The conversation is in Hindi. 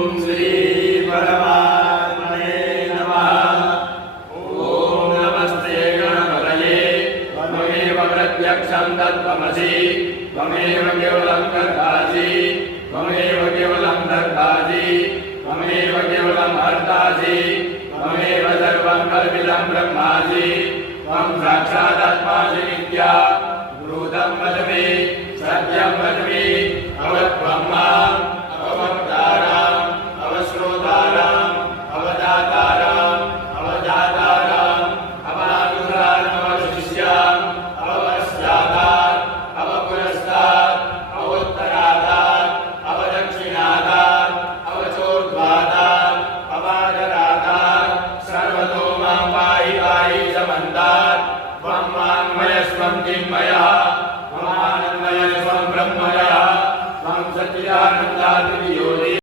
श्री परमात्मने नमः। ओम नमस्ते गणपतये त्वमेव प्रत्यक्षं तत्त्वमसि त्वमेव केवलं कर्तासि त्वमेव केवलं धर्तासि त्वमेव केवलं हर्तासि त्वमेव सर्वं कल्पितं ब्रह्मासि त्वं साक्षादात्मासि नित्या